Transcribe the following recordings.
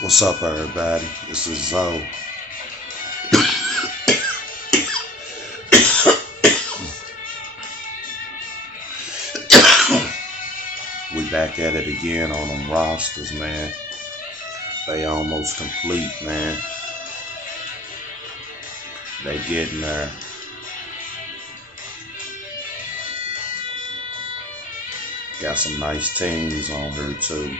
What's up, everybody? This is Zoe. We back at it again on them rosters, man. They almost complete, man. They getting there. Got some nice teams on here, too.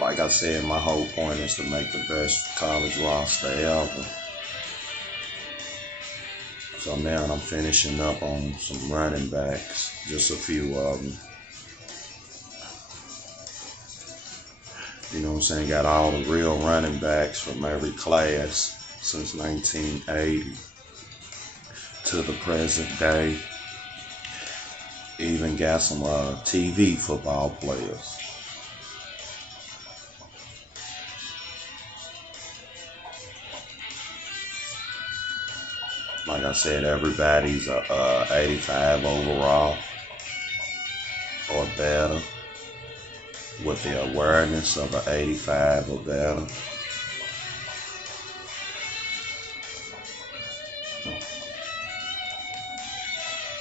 Like I said, my whole point is to make the best college roster ever. So now I'm finishing up on some running backs, just a few of them. You know what I'm saying? Got all the real running backs from every class since 1980 to the present day. Even got some TV football players. Like I said, everybody's 85 overall or better, with the awareness of an 85 or better.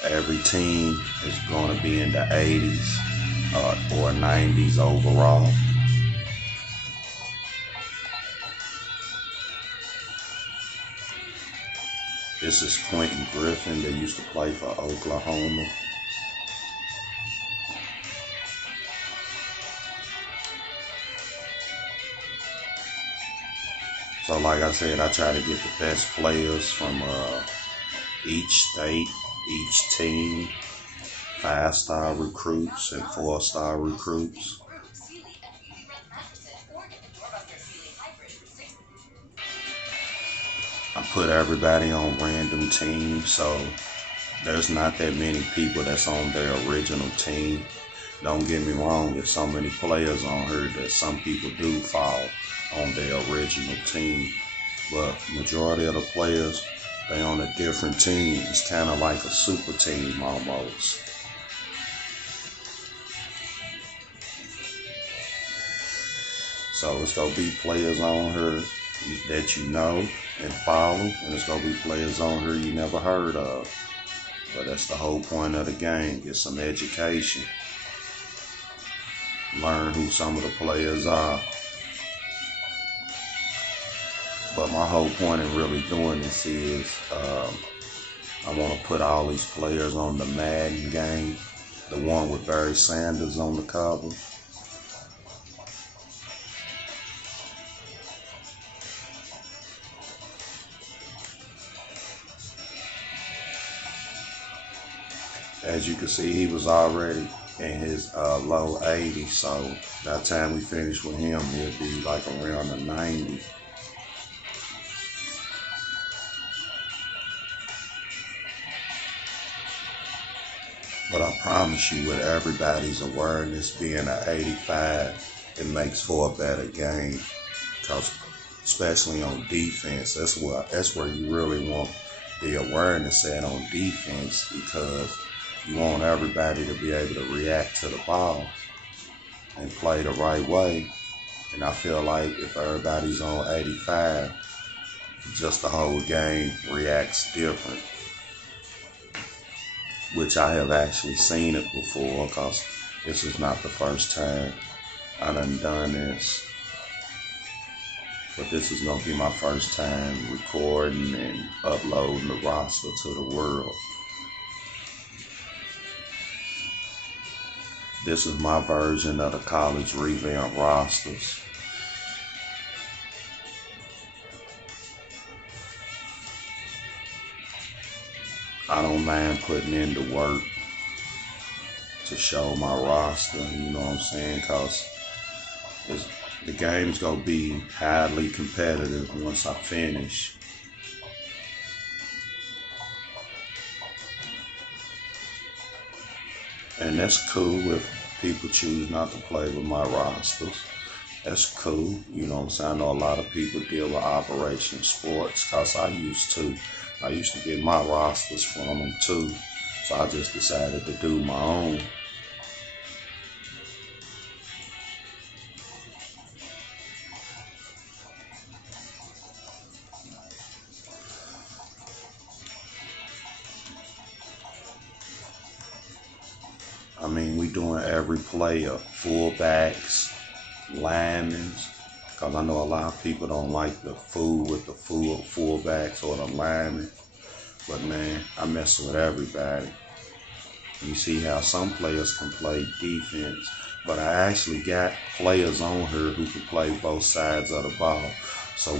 Every team is going to be in the 80s or 90s overall. This is Quentin Griffin. They used to play for Oklahoma. So like I said, I try to get the best players from each state, each team, 5-star recruits and 4-star recruits. I put everybody on random teams, so there's not that many people that's on their original team. Don't get me wrong, there's so many players on here that some people do fall on their original team. But majority of the players, they on a different team. It's kind of like a super team almost. So it's going to be players on here that you know and follow, and it's going to be players on here you never heard of. But that's the whole point of the game. Get some education. Learn who some of the players are. But my whole point in really doing this is I want to put all these players on the Madden game, the one with Barry Sanders on the cover. As you can see, he was already in his low 80s, so by the time we finish with him, he'll be like around the 90. But I promise you, with everybody's awareness being at 85, it makes for a better game. Because especially on defense, that's where you really want the awareness at on defense, because you want everybody to be able to react to the ball and play the right way. And I feel like if everybody's on 85, just the whole game reacts different. Which I have actually seen it before, because this is not the first time I done this. But this is going to be my first time recording and uploading the roster to the world. This is my version of the college Revamped rosters. I don't mind putting in the work to show my roster, you know what I'm saying? Because the game's going to be highly competitive once I finish. And that's cool if people choose not to play with my rosters. That's cool. You know what I'm saying? I know a lot of people deal with Operation Sports, because I used to. I used to get my rosters from them too, so I just decided to do my own. I mean, we doing every player, fullbacks, linemen, because I know a lot of people don't like the food with the fullbacks or the linemen. But man, I mess with everybody. You see how some players can play defense, but I actually got players on here who can play both sides of the ball. So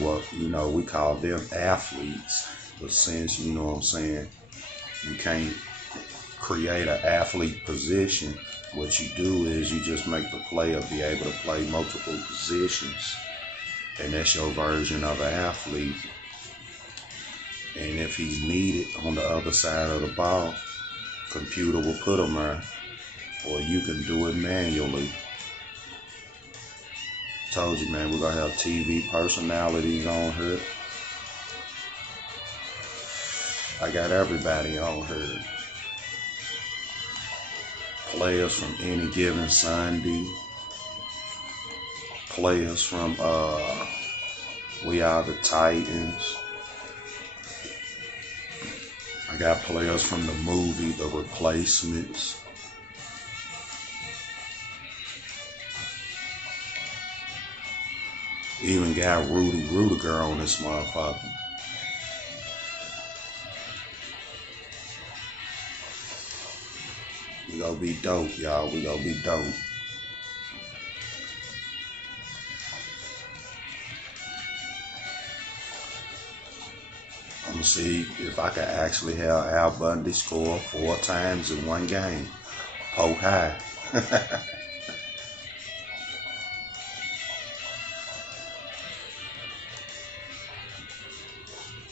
we call them athletes. But since, you know what I'm saying, you can't create an athlete position, what you do is you just make the player be able to play multiple positions. And that's your version of an athlete. And if he's needed on the other side of the ball, computer will put him there, or you can do it manually. Told you, man, we're gonna have TV personalities on here. I got everybody on here. Players from any given Sunday. Players from We Are the Titans. I got players from the movie The Replacements. Even got Rudy Rudiger on this motherfucker. We gonna be dope, y'all. We gonna be dope. I'm gonna see if I can actually have Al Bundy score 4 times in one game. Po high.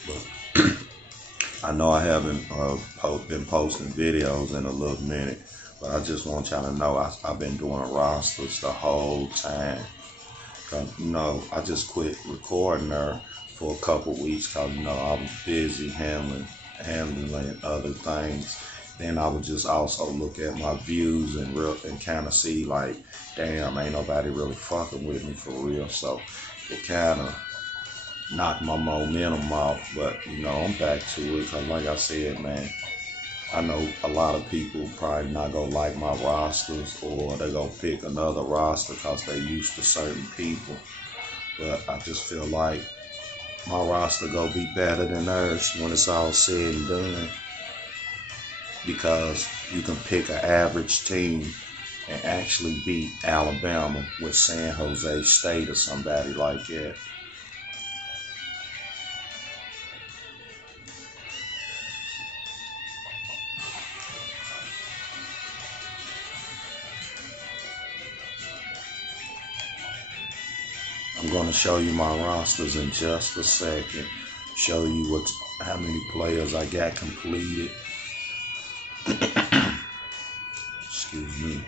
But I know I haven't been posting videos in a little minute, but I just want y'all to know I've been doing rosters the whole time. Cause I just quit recording there for a couple weeks because I was busy handling other things. Then I would just also look at my views and kind of see like, damn, ain't nobody really fucking with me for real. So it kind of knocked my momentum off. But I'm back to it because, like I said, man, I know a lot of people probably not gonna like my rosters, or they gonna pick another roster because they used to certain people. But I just feel like my roster gonna be better than theirs when it's all said and done, because you can pick an average team and actually beat Alabama with San Jose State or somebody like that. I'm going to show you my rosters in just a second. Show you how many players I got completed. Excuse me.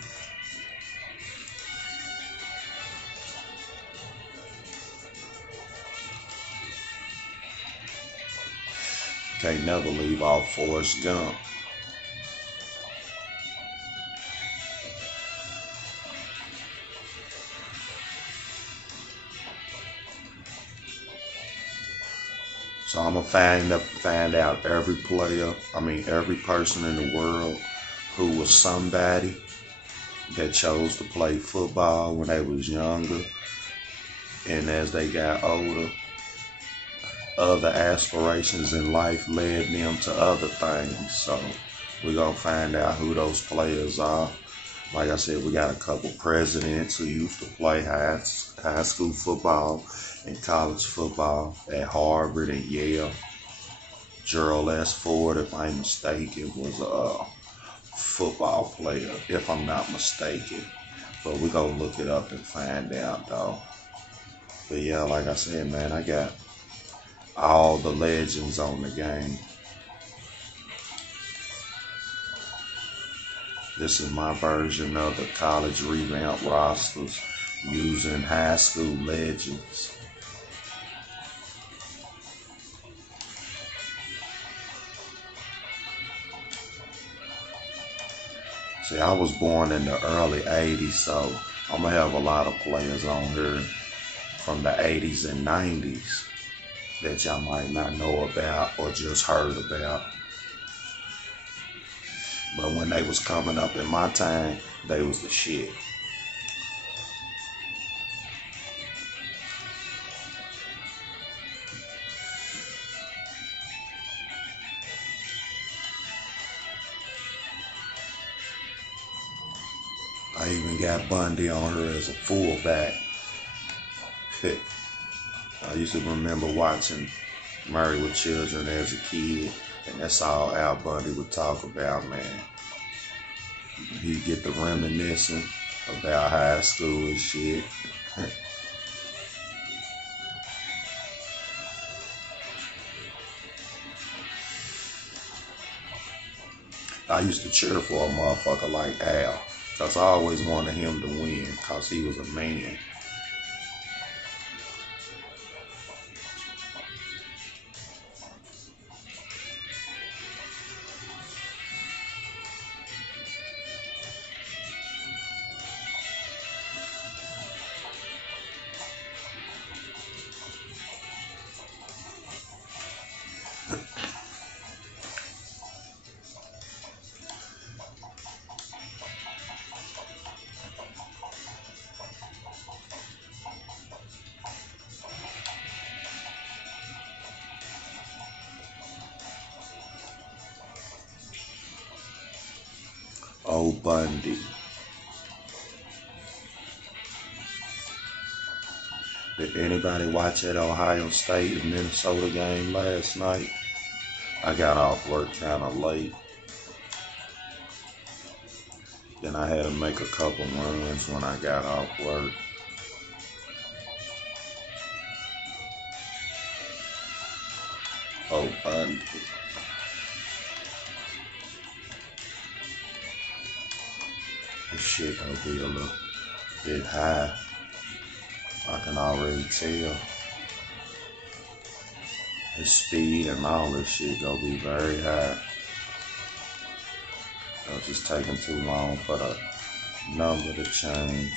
Can't never leave off Forrest Gump. So I'm gonna find out every person in the world who was somebody that chose to play football when they was younger, and as they got older, other aspirations in life led them to other things. So we're gonna find out who those players are. Like I said, we got a couple presidents who used to play high school football and college football at Harvard and Yale. Gerald S. Ford, if I'm mistaken, was a football player, if I'm not mistaken. But we're gonna look it up and find out, though. But yeah, like I said, man, I got all the legends on the game. This is my version of the college Revamped rosters using high school legends. See, I was born in the early 80s, so I'm going to have a lot of players on here from the 80s and 90s that y'all might not know about or just heard about. But when they was coming up in my time, they was the shit. I even got Bundy on her as a fullback. I used to remember watching Married with Children as a kid, and that's all Al Bundy would talk about, man. He'd get the reminiscing about high school and shit. I used to cheer for a motherfucker like Al, because I always wanted him to win, because he was a man. Oh, Bundy. Did anybody watch that Ohio State and Minnesota game last night? I got off work kind of late. Then I had to make a couple runs when I got off work. Oh, Bundy. This shit gonna be a little bit high. I can already tell. The speed and all this shit gonna be very high. It's just taking too long for the number to change.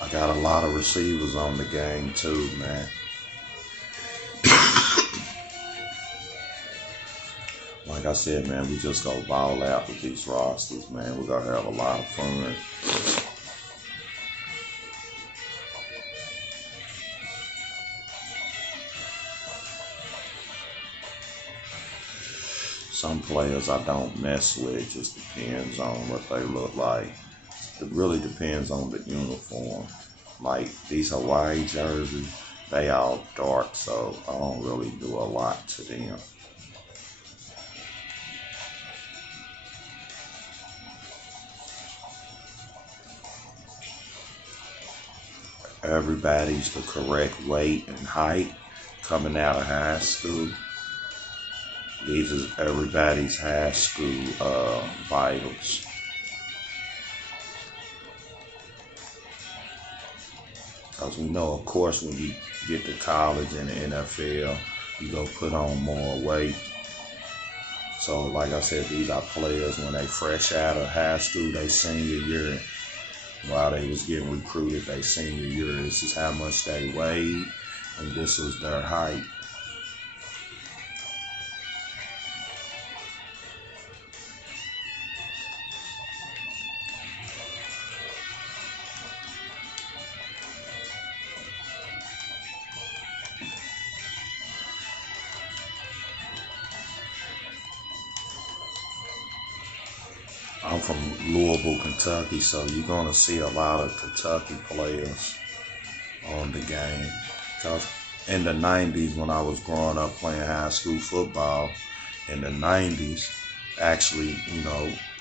I got a lot of receivers on the game too, man. Like I said, man, we just go ball out with these rosters, man. We're gonna have a lot of fun. Some players I don't mess with. It just depends on what they look like. It really depends on the uniform. Like these Hawaii jerseys, they all dark, so I don't really do a lot to them. Everybody's the correct weight and height coming out of high school. These is everybody's high school vitals. Because we know, of course, when you get to college and the NFL, you go put on more weight. So, like I said, these are players when they fresh out of high school, they senior year, while they was getting recruited, they senior year. This is how much they weighed, and this was their height. I'm from Louisville, Kentucky, so you're going to see a lot of Kentucky players on the game. Because in the 90s, when I was growing up playing high school football, in the 90s, Actually,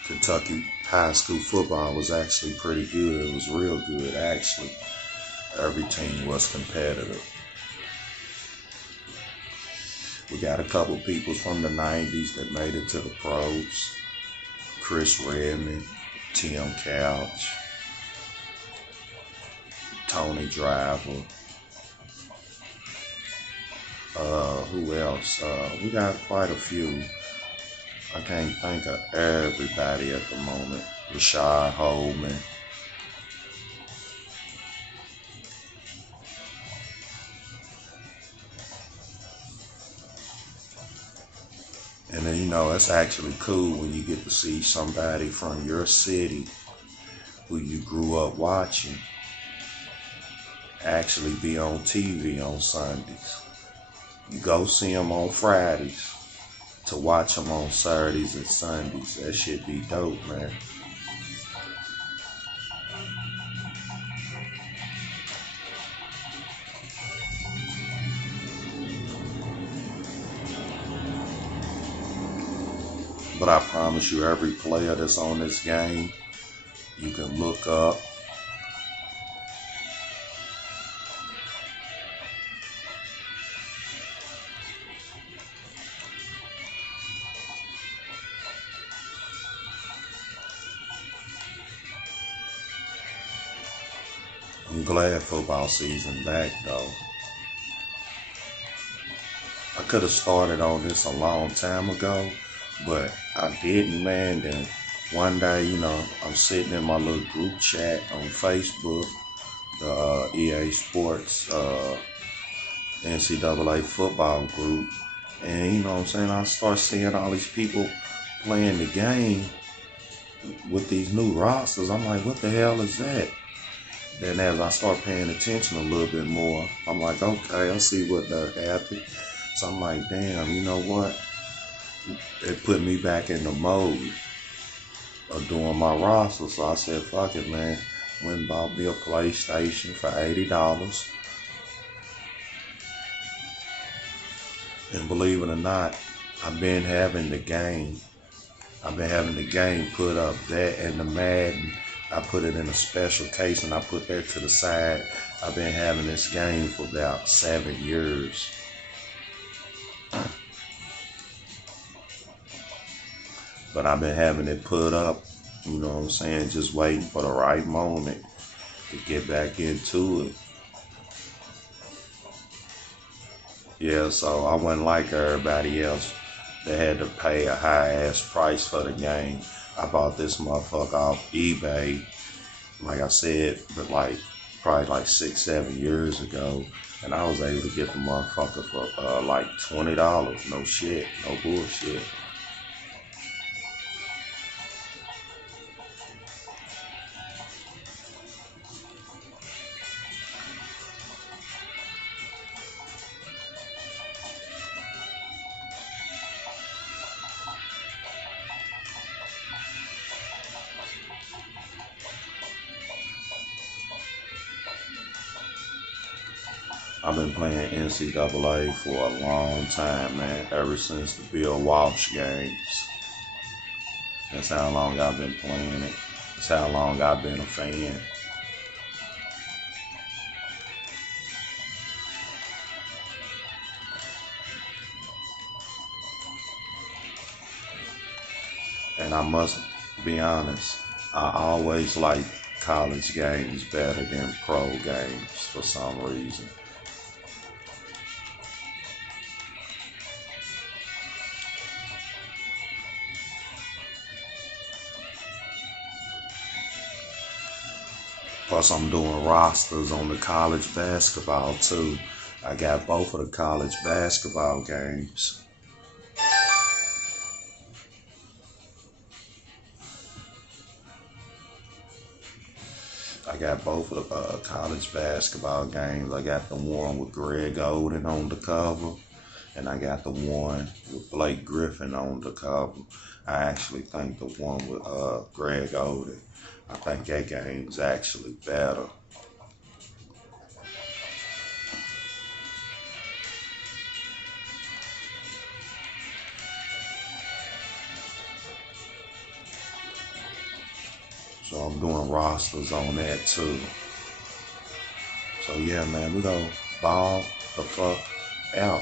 Kentucky high school football was actually pretty good. It was real good, actually. Every team was competitive. We got a couple people from the 90s that made it to the pros. Chris Redman, Tim Couch, Tony Driver. Who else? We got quite a few. I can't think of everybody at the moment. Rashad Holman. And then, it's actually cool when you get to see somebody from your city who you grew up watching actually be on TV on Sundays. You go see them on Fridays to watch them on Saturdays and Sundays. That shit be dope, man. But I promise you, every player that's on this game, you can look up. I'm glad football season back, though. I could have started on this a long time ago, but I didn't, man. Then one day, I'm sitting in my little group chat on Facebook, the EA Sports NCAA football group, and you know what I'm saying, I start seeing all these people playing the game with these new rosters. I'm like, what the hell is that? Then as I start paying attention a little bit more, I'm like, okay, I see what happened. So I'm like, damn, you know what? It put me back in the mode of doing my roster. So I said, fuck it, man. Went and bought me a PlayStation for $80. And believe it or not, I've been having the game. I've been having the game put up, that and the Madden. I put it in a special case and I put that to the side. I've been having this game for about 7 years. But I've been having it put up, you know what I'm saying, just waiting for the right moment to get back into it. Yeah, so I wasn't like everybody else that had to pay a high ass price for the game. I bought this motherfucker off eBay, like I said, but probably like 6, 7 years ago. And I was able to get the motherfucker for like $20. No shit, no bullshit. I've been playing NCAA for a long time, man. Ever since the Bill Walsh games. That's how long I've been playing it. That's how long I've been a fan. And I must be honest, I always like college games better than pro games for some reason. Plus, I'm doing rosters on the college basketball too. I got both of the college basketball games. I got both of the college basketball games. I got the one with Greg Oden on the cover, and I got the one with Blake Griffin on the cover. I actually think the one with Greg Oden, I think that game's actually better. doing rosters on that too. So yeah, man, we gonna ball the fuck out.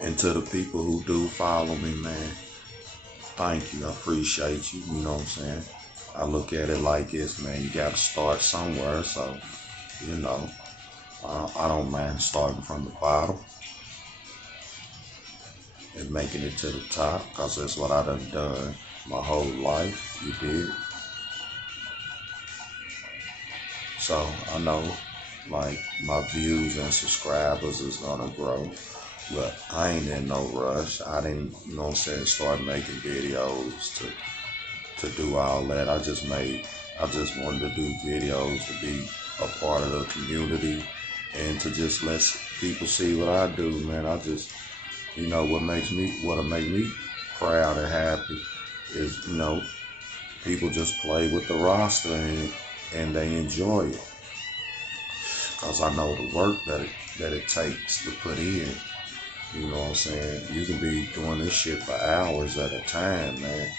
And to the people who do follow me, man, thank you. I appreciate you. You know what I'm saying? I look at it like this, man. You gotta start somewhere. So, you know, I don't mind starting from the bottom and making it to the top, because that's what I done my whole life. You did. So I know, like, my views and subscribers is gonna grow. But I ain't in no rush. I didn't, you know what I'm saying, start making videos to do all that. I just wanted to do videos to be a part of the community and to just let people see what I do, man. I just, you know, what'll make me proud and happy is, you know, people just play with the roster and they enjoy it. Cause I know the work that it takes to put in. You know what I'm saying? You can be doing this shit for hours at a time, man.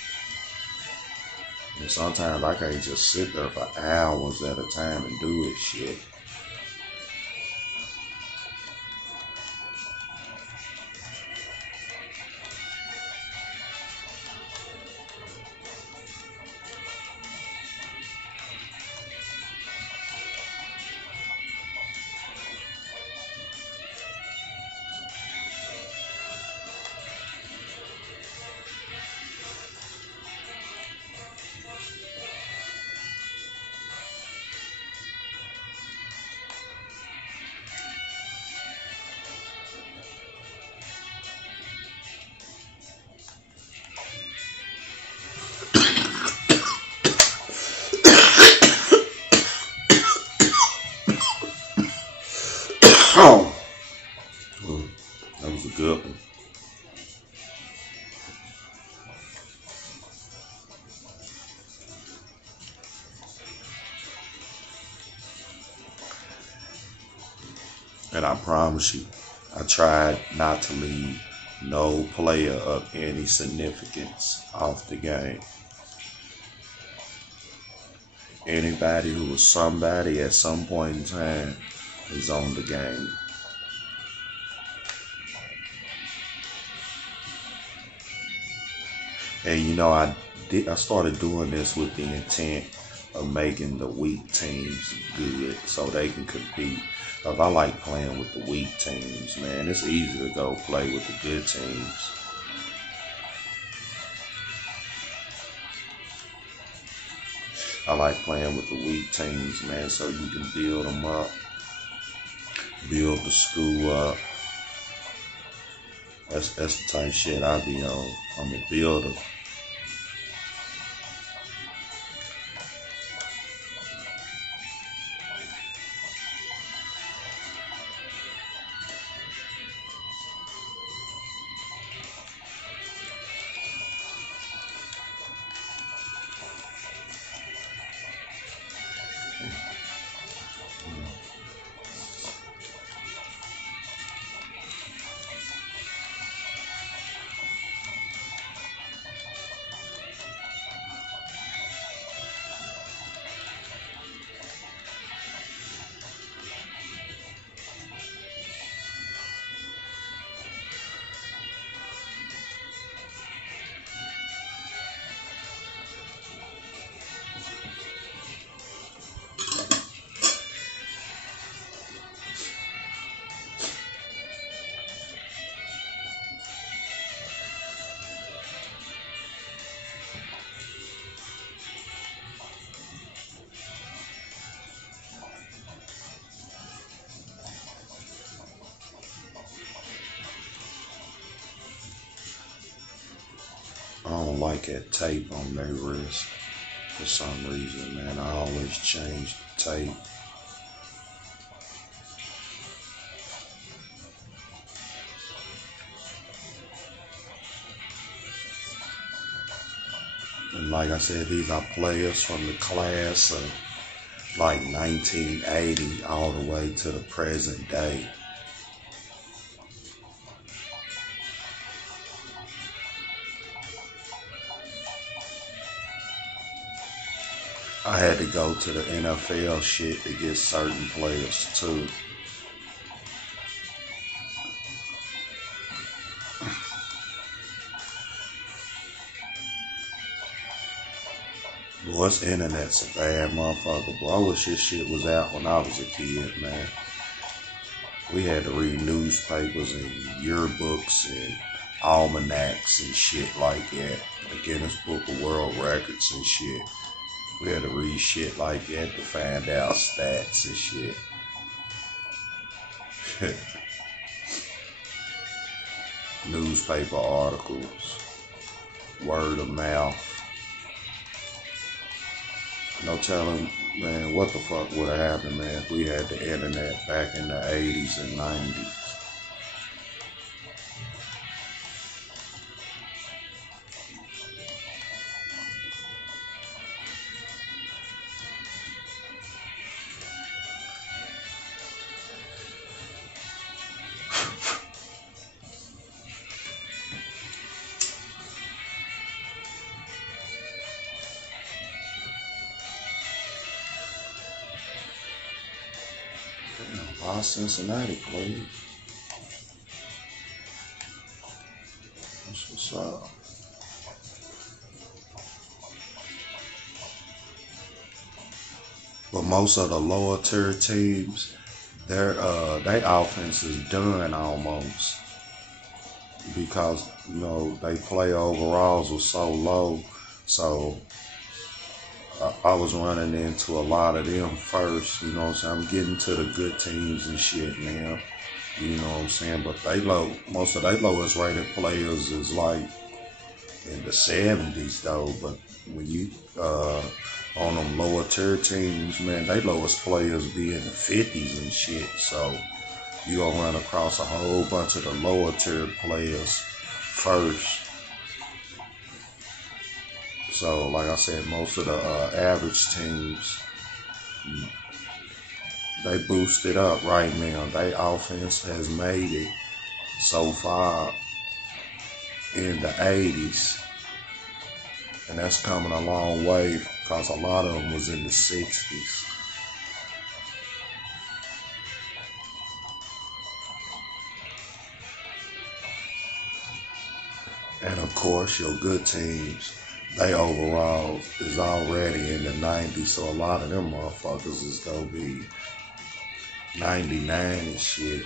And sometimes I can't just sit there for hours at a time and do this shit. Oh, that was a good one. And I promise you, I tried not to leave no player of any significance off the game. Anybody who was somebody at some point in time is on the game. And you know, I started doing this with the intent of making the weak teams good so they can compete. Cause I like playing with the weak teams, man. It's easy to go play with the good teams. I like playing with the weak teams, man, so you can build them up, build the school up. That's the type of shit I be on. I'm a builder. I don't like that tape on their wrist for some reason, man. I always change the tape. And like I said, these are players from the class of like 1980 all the way to the present day. I had to go to the NFL shit to get certain players too. Boy, this internet's a bad motherfucker, bro. I wish this shit was out when I was a kid, man. We had to read newspapers and yearbooks and almanacs and shit like that. The Guinness Book of World Records and shit. We had to read shit like that to find out stats and shit. Newspaper articles, word of mouth. No telling, man, what the fuck would have happened, man, if we had the internet back in the 80s and 90s. Why Cincinnati, please? That's what's up. But most of the lower tier teams, their offense is done almost because they play overalls was so low. So I was running into a lot of them first, you know what I'm saying? I'm getting to the good teams and shit now, you know what I'm saying? But most of their lowest rated players is like in the 70s though. But when you on them lower tier teams, man, they lowest players be in the 50s and shit. So you gonna run across a whole bunch of the lower tier players first. So, like I said, most of the average teams, they boosted up right now. Their offense has made it so far in the 80s. And that's coming a long way because a lot of them was in the 60s. And of course, your good teams, they overall is already in the 90s, so a lot of them motherfuckers is gonna be 99 and shit.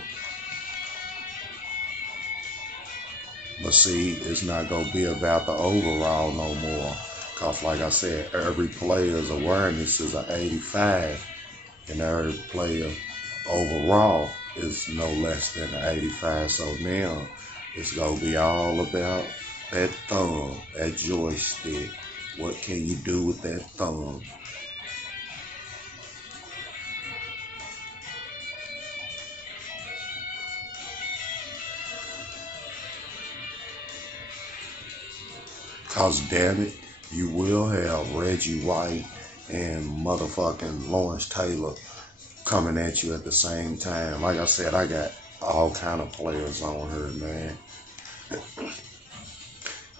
But see, it's not gonna be about the overall no more. Cause like I said, every player's awareness is an 85, and every player overall is no less than an 85. So now it's gonna be all about that thumb, that joystick. What can you do with that thumb? Cause damn it, you will have Reggie White and motherfucking Lawrence Taylor coming at you at the same time. Like I said, I got all kind of players on here, man.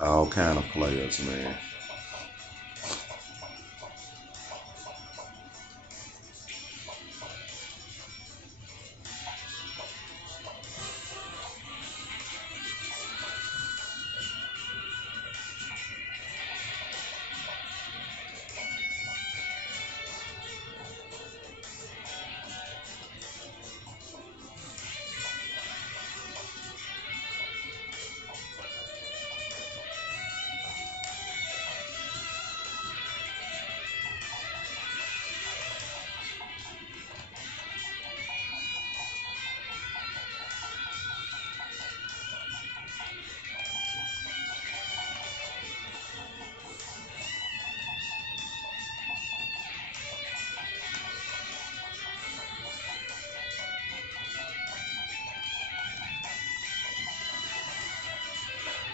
All kind of players, man.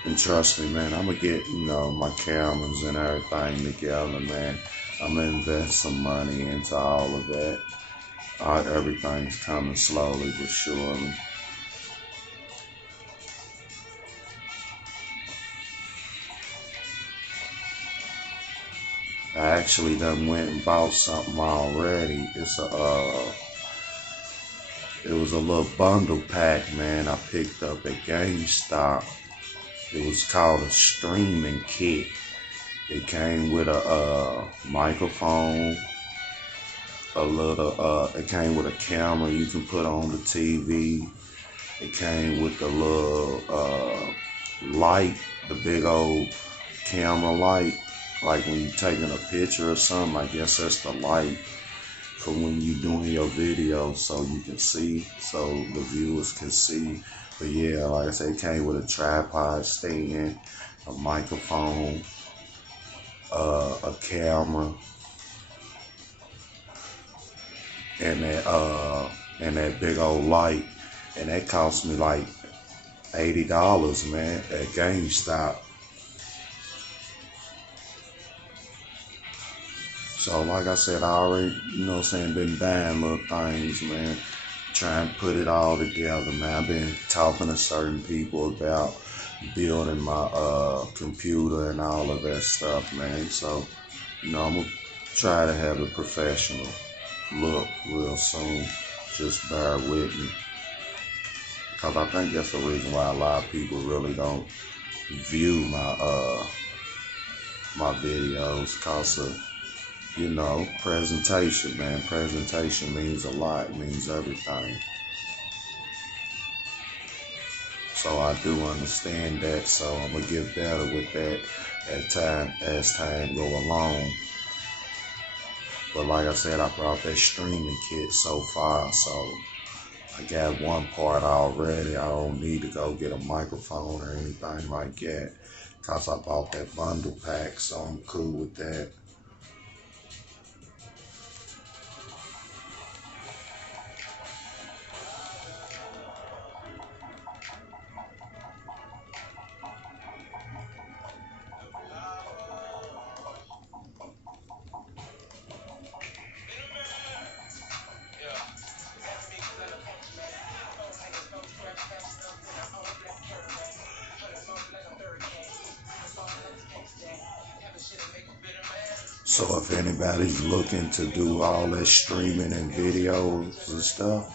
And trust me, man, I'm gonna get, my cameras and everything together, man. I'm gonna invest some money into all of that. Everything's coming slowly but surely. I actually done went and bought something already. It was a little bundle pack, man. I picked up at GameStop. It was called a streaming kit. It came with a microphone, it came with a camera you can put on the TV. It came with the little light, the big old camera light, like when you're taking a picture or something. I guess that's the light for when you're doing your video, so you can see, so the viewers can see. But yeah, like I said, it came with a tripod stand, a microphone, a camera, and that big old light, and that cost me like $80, man, at GameStop. So like I said, I already, been buying little things, man, trying to put it all together, man. I've been talking to certain people about building my computer and all of that stuff, man. So, I'm gonna try to have a professional look real soon. Just bear with me. Because I think that's the reason why a lot of people really don't view my videos, because of, presentation, man. Presentation means a lot, means everything. So I do understand that, so I'm gonna get better with that as time go along. But like I said, I brought that streaming kit so far, so I got one part already. I don't need to go get a microphone or anything like that, because I bought that bundle pack, so I'm cool with that. So if anybody's looking to do all that streaming and videos and stuff,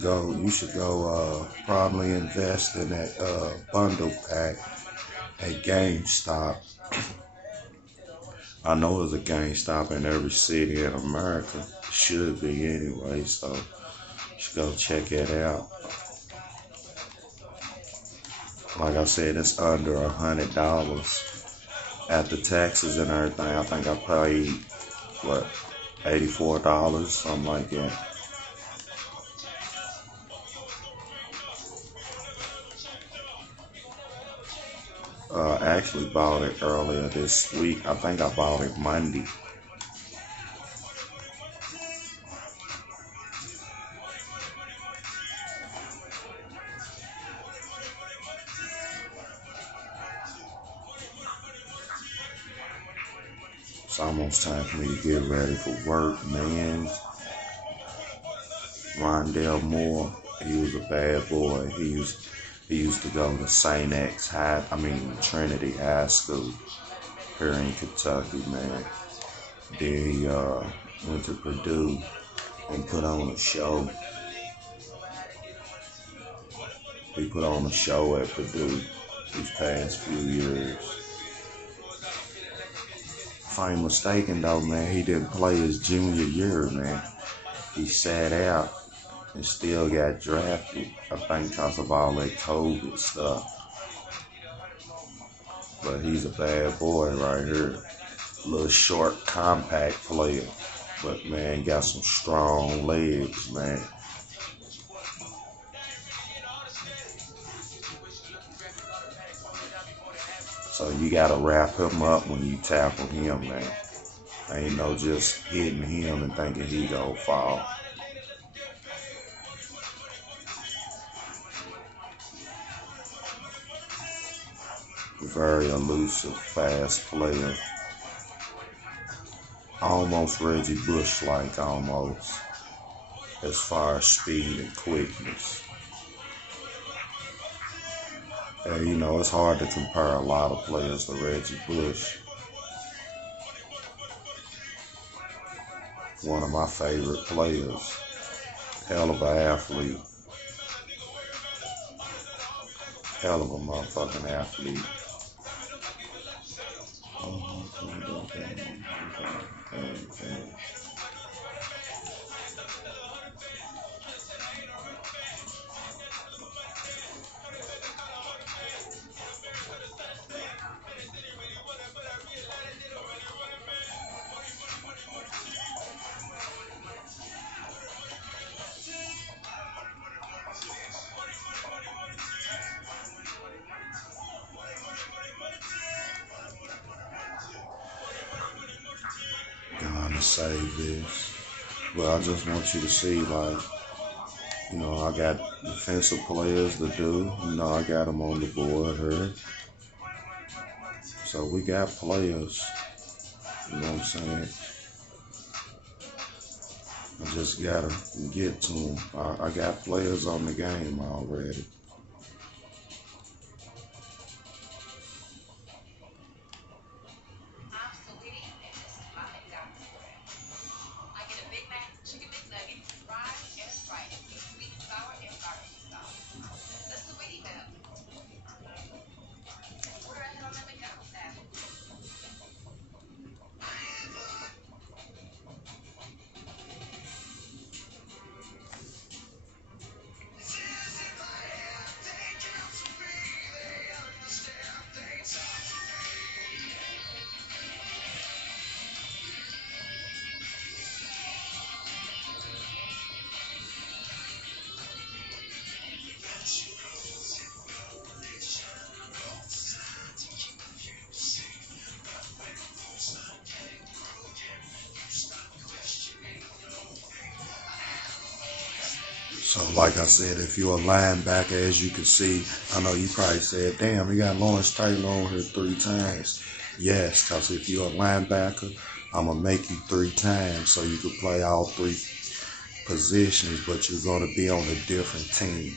you should go probably invest in that bundle pack at GameStop. I know there's a GameStop in every city in America. Should be anyway, so you should go check it out. Like I said, it's under $100. After taxes and everything, I think I paid, what, $84, something like that. I actually bought it earlier this week. I think I bought it Monday. It's almost time for me to get ready for work, man. Rondell Moore, he was a bad boy. He used to go to Trinity High School here in Kentucky, man. Then he went to Purdue and put on a show. He put on a show at Purdue these past few years. If I ain't mistaken though, man, he didn't play his junior year, man. He sat out and still got drafted, I think because of all that COVID stuff. But he's a bad boy right here. Little short, compact player. But man, got some strong legs, man. So you gotta wrap him up when you tackle him, man. Ain't no just hitting him and thinking he gonna fall. Very elusive, fast player. almost Reggie Bush-like, almost, as far as speed and quickness. And you know, it's hard to compare a lot of players to Reggie Bush. One of my favorite players. Hell of an athlete. Hell of a motherfucking athlete. Gonna save this. But I just want you to see, like, you know, I got defensive players to do. You know, I got them on the board here. So we got players. You know what I'm saying? I just gotta get to them. I got players on the game already. So like I said, if you're a linebacker, as you can see, I know you probably said, damn, we got Lawrence Taylor on here 3 times. Yes, because if you're a linebacker, I'm going to make you 3 times so you can play all 3 positions, but you're going to be on a different team.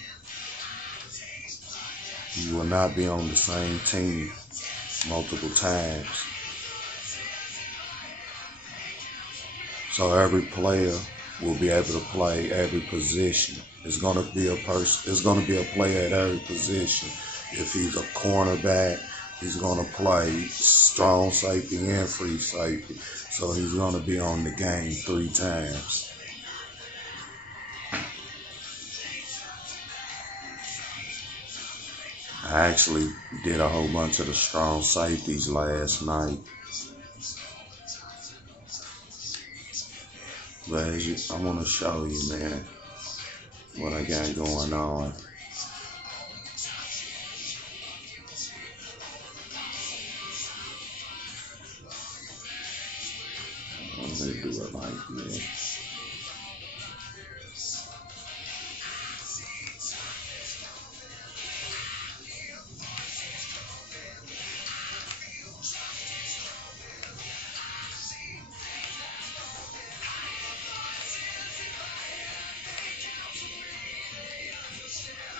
You will not be on the same team multiple times. So every player will be able to play every position. It's gonna be a person. It's gonna be a player at every position. If he's a cornerback, he's gonna play strong safety and free safety. So he's gonna be on the game 3 times. I actually did a whole bunch of the strong safeties last night. But I want to show you, man, what I got going on. I'm going to do it like this.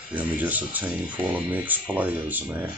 Feel me? Just a team full of mixed players, man.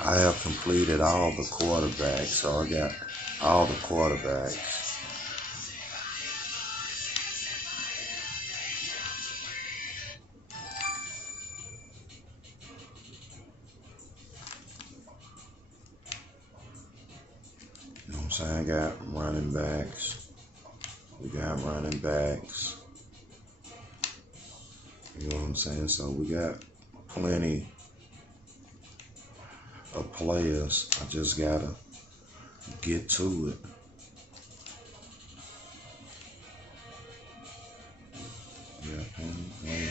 I have completed all the quarterbacks, so I got all the quarterbacks. You know what I'm saying? I got running backs. We got running backs. You know what I'm saying? So we got plenty of players. I just gotta get to it. Yeah.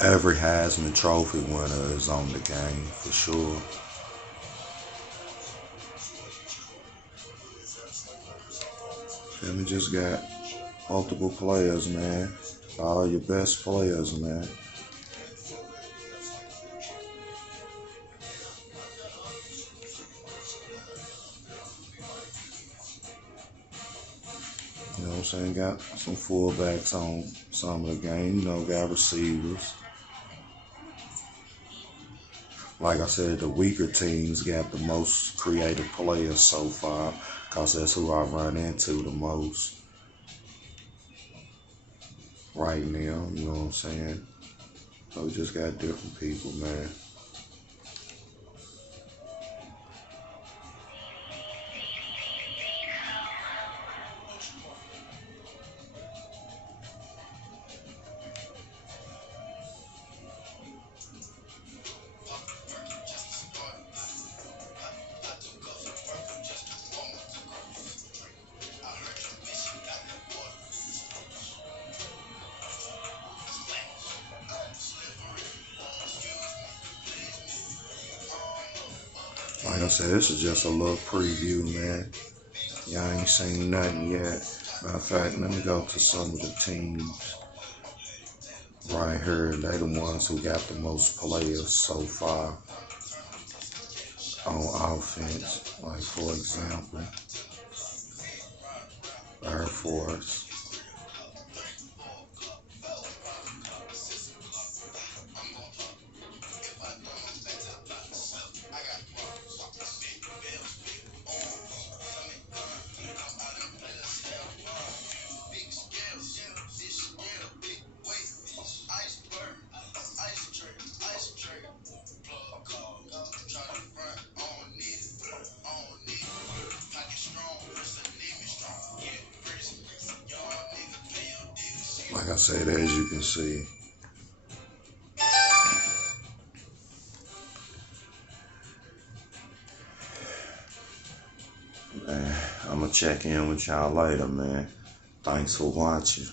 Every Heisman Trophy winner is on the game for sure. And we just got multiple players, man. All your best players, man. You know what I'm saying? Got some fullbacks on some of the game. You know, got receivers. Like I said, the weaker teams got the most creative players so far, because that's who I run into the most right now. You know what I'm saying? So we just got different people, man. Like I said, this is just a little preview, man. Y'all ain't seen nothing yet. Matter of fact, let me go to some of the teams right here. They the ones who got the most players so far on offense. Like, for example, Air Force. Like I said, as you can see, man, I'm gonna check in with y'all later, man. Thanks for watching.